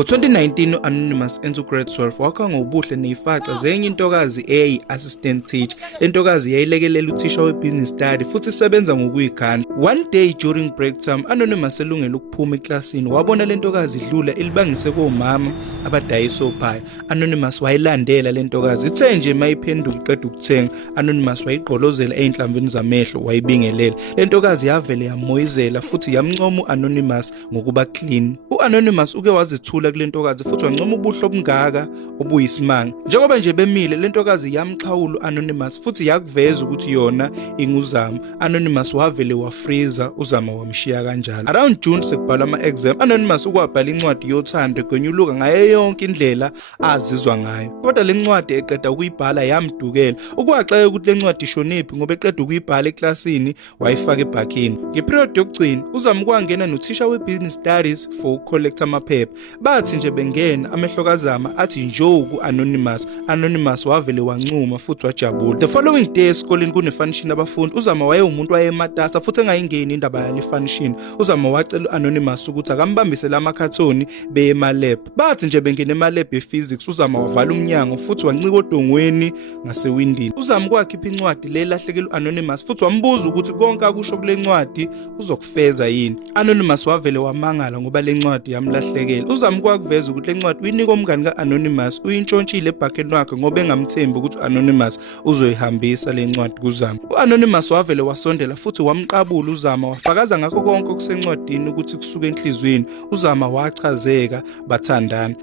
Ngo-2019 u-Anonymous enza ugrade 12 wakha ngobuhle neyifaca zenye intokazi eyayi-assistant teacher. Le ntokazi yayilekelela uthisha we-business study futhi isebenza ngokuyikhandla. One day during break time, Anonymous elungela ukuphuma eklasini wabona le ntokazi idlula ilibangise komama abadayisa ophaya. Anonymous wayilandela le ntokazi ithe nje mayiphendula iqeda ukuthenga. Anonymous wayiqolozela ey'nhlamvini zamehlo wayibingelela. Le ntokazi yavele yamoyizela futhi yamncoma u-Anonymous ngokuba clean. U-Anonymous uke wazithula kule ntokazi futhi wancoma ubuhle obungaka obuyisimanga. Njengoba nje bemile le ntokazi yamxhawula u-Anonymous futhi yakuveza ukuthi yona inguzama. Anonymous wavele wafreeza uzama wamshiya kanjalo. Around June sekubhalwa ama-exam, Anonymous ukwabhala incwadi yothando egonyuluka ngayo yonke indlela azizwa ngayo. Kodwa le ncwadi eqeda ukuyibhala yamdukela. Ukwaxeka ukuthi le ncwadi ishonephi ngoba eqeda ukuyibhala eklasini wayifaka ebhakini. Ngeperiod yokugcina uzama kwangena nothisha we-business studies for ucollecta amaphepha. Bathi nje bengena amehlo kazama athi njo ku-Anonymous. Anonymous wavele wancuma futhi wajabula. The following day esikoleni kunefunction abafundi. Uzama wayewumuntu wayematasa futhi engayingeni indaba yale function. Uzama wacela u-Anonymous ukuthi akambambise lamakhathoni beye emalab. Bathi nje bengena emalab ye-physics. Uzama wavala umnyango futhi wancika odongweni ngasewindini. Uzama kwakhipha incwadi le lahlekela u-Anonymous futhi wambuza ukuthi konke akusho kule ncwadi uzokufeza yini. Anonymous wavele wamangala ngoba le ncwadi yamlahlekela. Uzama kwakuveza ukuthi le ncwadi uyinika umngani ka-Anonymous uyintshontshile ebhakeni wakhe ngoba engamthembi ukuthi u-Anonymous uzoyihambisa le ncwadi kuzama. U-Anonymous wavele wasondela futhi wamqabula uzama wafakaza ngakho konke okusencwadini ukuthi kusuka enhlizweni. Uzama wachazeka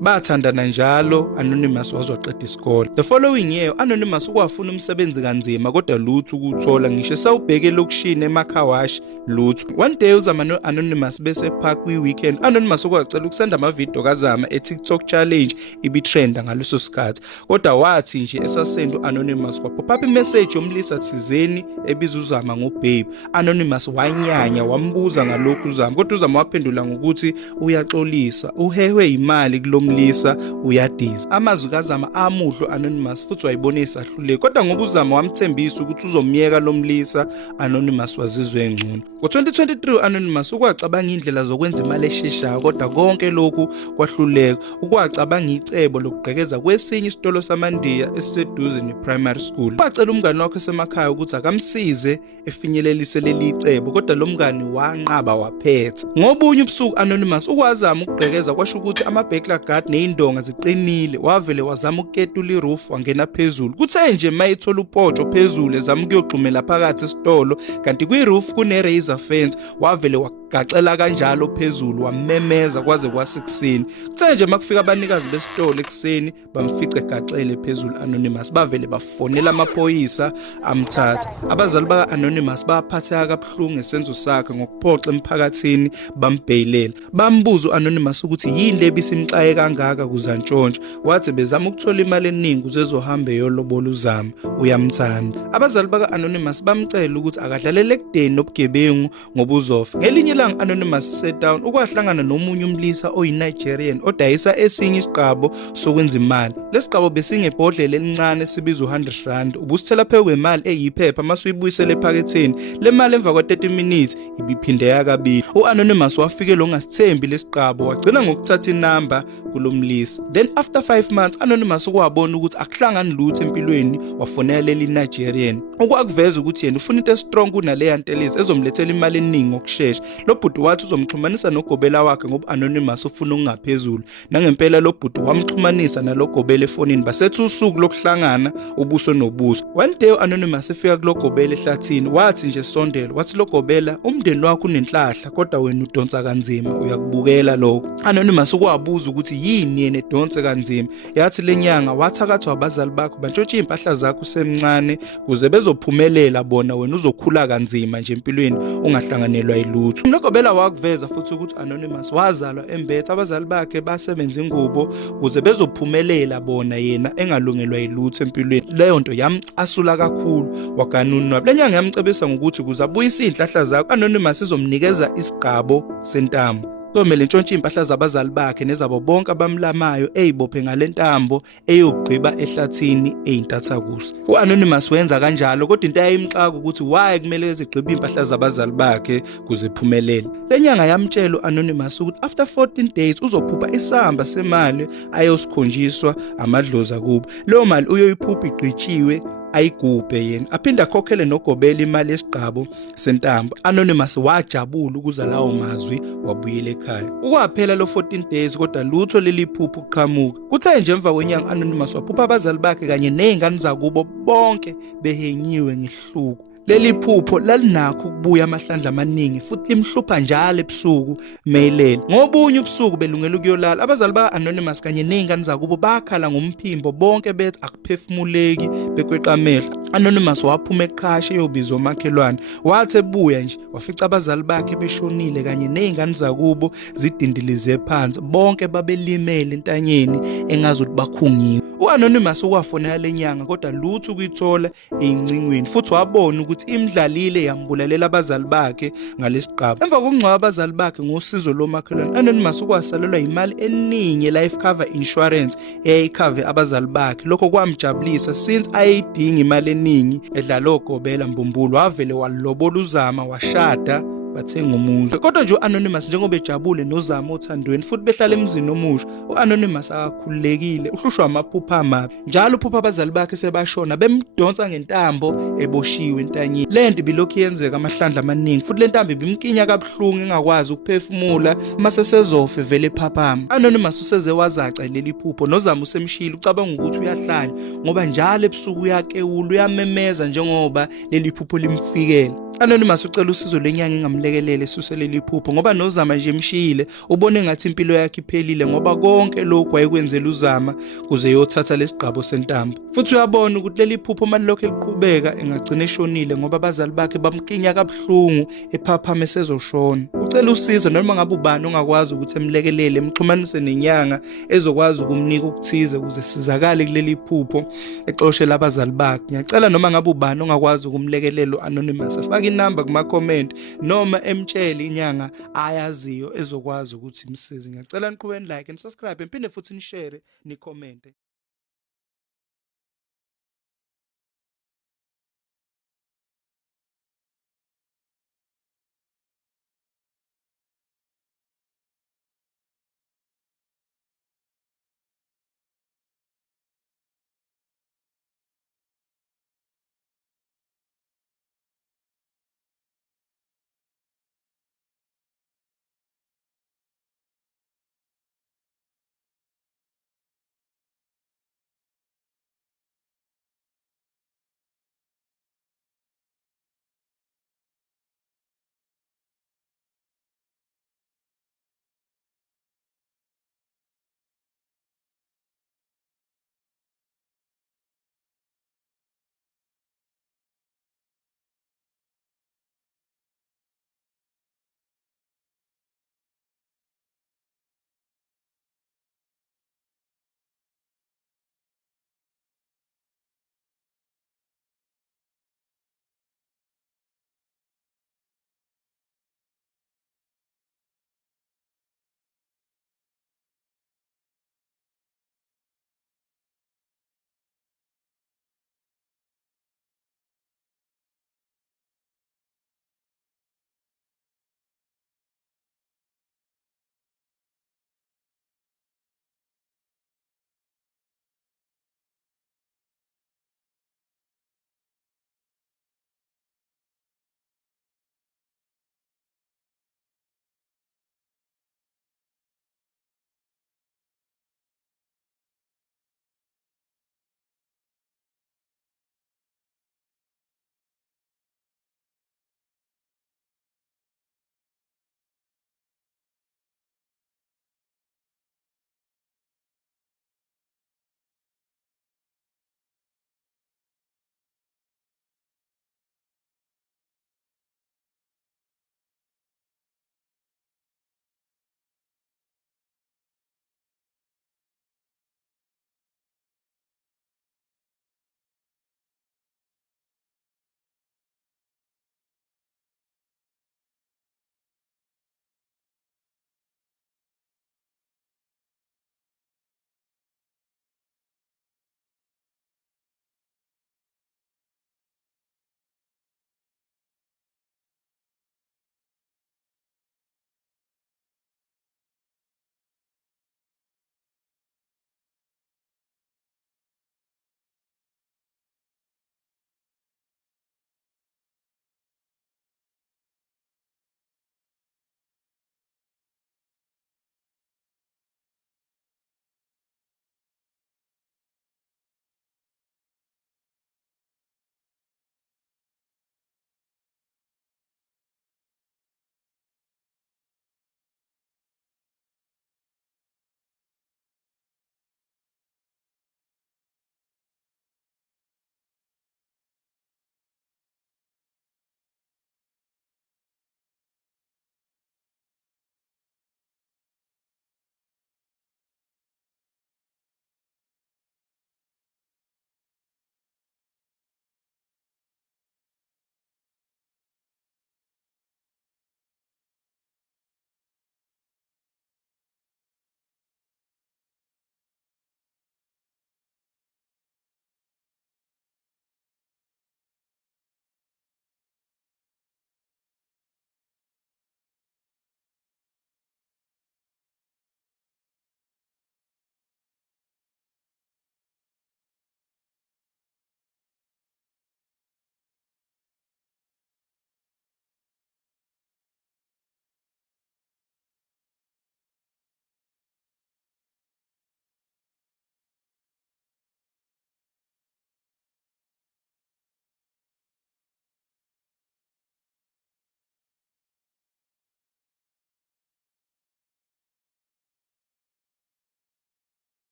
bathandana njalo. Anonymous wazwaqeda isikole. The following year Anonymous ukwafuna umsebenzi kanzima kodwa lutho ukuthola ngisho sawubheke elokushini emakhawashi lutho. One day uzama no-Anonymous bese park kwi-weekend. Anonymous ukwacela ukusenda amavidiyo kazama e-TikTok challenge ibitrenda ngaleso sikhathi. Kodwa wathi nje esasenda u-Anonymous kwaphopa up imessage yomlisa thizeni ebiza uzama ngobabe. Anonymous wanyanya wambuza ngalokhu uzama kodwa uzama waphendula ngokuthi uyaxolisa uhehwe imali kulomlisa uyadiza. Amazwi kazama amuhlo Anonymous futhi wayibonisa ahluleke kodwa ngoba uzama wamthembisa ukuthi uzomyeka lomlisa. Anonymous wazizwe engcono. Ngo-2023 Anonymous ukwacabanga indlela zokwenza imali esheshayo kodwa konke lokhu kwahluleka. Ukwacabanga icebo lokugqekeza kwesinye isitolo samandiya esiseduze ne-primary school. Wacela umngani wakhe semakhaya ukuthi akamsize efinyelelise leli cebo kodwa lo mngani wanqaba waphetha. Ngobunye ubusuku Anonymous ukwazama ukugqekeza kwasho ukuthi ama-backyard guard nezindonga ziqinile. Wavele wazama ukuketula i-roof wangena phezulu. Kuthe nje mayithola upotsho phezulu ezama ukuyogxumela phakathi esitolo kanti kwi-roof kune-razor fence. Wavele wagaxela kanjalo phezulu wamemeza kwaze kwasekuseni. Kuthe nje makufika abanikazi besitolo ekuseni bamfica egaxele phezulu Anonymous. Bavele bafonela amaphoyisa amthatha. Abazali baka-Anonymous baphatheka kabuhlungu ngesenzo sakhe ngokuphoxa emphakathini bambheyilela. Bambuza u-Anonymous ukuthi yini le bisimxaye kangaka kuzantshontsho. Wathi bezama ukuthola imali eningi ukuze ezohambe yolobola uzama uyamthanda. Abazali baka-Anonymous bamcela ukuthi akadlalele ekudeni nobugebengu ngobuzofa. Ngelinye ilanga Anonymous sat down ukwahlangana nomunye umlisa oyi-Nigerian odayisa esinye isigqabo sokwenza imali. Lesigqabo besingebhodlela elincane sibizwa u-R100. Ubusithela phezu kwemali eyiphepha mase uyibuyisele ephaketheni. Le mali emva kwa-30 minutes ibiphindeka kabili. U-Anonymous wafike lo ngasithembi lesigqabo wagcina ngokuthatha inamba kulomlisa. Then after 5 months Anonymous ukwabona ukuthi akuhlangani lutho empilweni wafonela leli Nigerian. Ukwakuveza ukuthi yena ufuna into strong kunale yantelezi ezomlethela imali eningi ngokusheshsha. Lo bhuti wathi uzomxhumanisa nogobela wakhe ngoba Anonymous ufuna okungaphezulu. Nangempela lo bhuti wamxhumanisa nalogobela efonini basethu usuku lokuhlangana ubuso nobuso. One day Anonymous efika kulogobela ehlathini wathi nje sondela wathi logobela umndeni wakho unenhlahla kodwa wena udonsa kanzima uyakubukela lokho. Anonymous ukwabuza ukuthi yini yena edonse kanzima. Yathi lenyanga wathakathwa abazali bakho bantshontshe impahla zakho semncane kuze bezophumelela bona wena uzokhula kanzima nje empilweni ungahlanganelwa yilutho. Logobela wakuveza futhi ukuthi Anonymous wazalwa embethe abazali bakhe basebenza ingubo kuze bezophumelela bona yena engalungelwa yilutho empilweni. Leyo nto yamcasula kakhulu waganunwa. Lenyanga yamcebisa ngokuthi kuze abuyise inhlahla zakho Anonymous izomnikeza isigqabo sentambo. Kuzomele ntshontshe impahla zabazali bakhe nezabo bonke abamlamayo eyibophe ngalentambo eyogqiba ehlathini eyintathakusa. U-Anonymous wenza kanjalo kodwa into eyayimxaka ukuthi why kumele ezigqibe impahla zabazali bakhe kuze iphumelele. Le nyanga yamtshela u-Anonymous ukuthi after 14 days uzophupha isamba semali ayosikhonjiswa amadlozi kubo. Leyo mali uyoyiphupha igqitshiwe ayigubhe yena aphinde akhokhele noGobela imali yesigqabo sentambo. Anonymous wajabula ukuza lawo mazwi wabuyela ekhaya. Ukwaphela lo 14 days kodwa lutho leli phupho uqhamuka. Kuthe nje emva kwenyanga Anonymous waphupha abazali bakhe kanye nezingane zakubo bonke behenyiwe ngihluku. Leli phupho lalinakho ukubuya amahlandla amaningi futhi limhlupha njalo ebusuku mayelele. Ngobunye ubusuku belungela ukuyolala abazali ba-Anonymous kanye nezingane zakubo bakhala ngomphimbo bonke bethi akuphefumuleki bekweqa amehlo. Anonymous waphuma eqhashe eyobizwa umakhelwane. Wathi ebuya nje wafica abazali bakhe beshonile kanye nezingane zakubo zidindilize phansi bonke babelimele entanyeni engazuthi bakhungiwe. U-Anonymous ukwafonela lenyanga kodwa lutho ukuyithola eyincingweni futhi wabona ukuthi imdlalile yambulalela abazali bakhe ngalesigqabo. Emva kokungcwaba abazali bakhe ngosizo lomakhelwane, Anonymous ukwasalelwa imali eningi life cover insurance eyayikhave abazali bakhe. Lokho kwamjabulisa since ayidinga imali eningi edlala oGobela Mbumbulu wavele walobola uZama washada bathenga umuzi. Kodwa nje u-Anonymous njengoba ejabule noZama othandweni futhi behlala emzini omusha, u-Anonymous akakhululekile uhlushwa amaphupha amabi. Njalo uphupha abazali bakhe sebashona bemdonsa ngentambo eboshiwe entanyeni. Le nto bilokhu yenzeka amahlandla amaningi futhi le ntambo ibimkinya kabuhlungu engakwazi ukuphefumula mase sezofe vele ephaphama. Anonymous useze wazaca leli phupho noZama usemshila ucabanga ukuthi uyahlanya ngoba njalo ebusuku uyakewula uyamemeza njengoba leli phupho limfikele. Anonymous ucela usizo lenyanga engamlekelele esusele leli phupho ngoba noZama nje emshiyile ubone ngathi impilo yakhe iphelile ngoba konke lokhu wayekwenzela uZama kuze yothatha lesigqabo sentambo. Futhi uyabona ukuthi leli phupho manje lokho eliqhubeka engagcina eshonile ngoba abazali bakhe bamkinya kabuhlungu ephaphama esezoshona. Ucela usizo noma ngabe ubani ongakwazi ukuthi emlekelele emxhumanise nenyanga ezokwazi ukumnika ukuthize ukuze sizakale kuleli phupho exoshe labazali bakhe. Ngiyacela noma ngabe ubani ongakwazi ukumlekelela u-Anonymous afake inamba kuma comment noma emtshele inyanga ayaziyo ezokwazi ukuthi imsize. Ngiyacela niqhubeni like and subscribe, niphinde futhi ni share ni comment.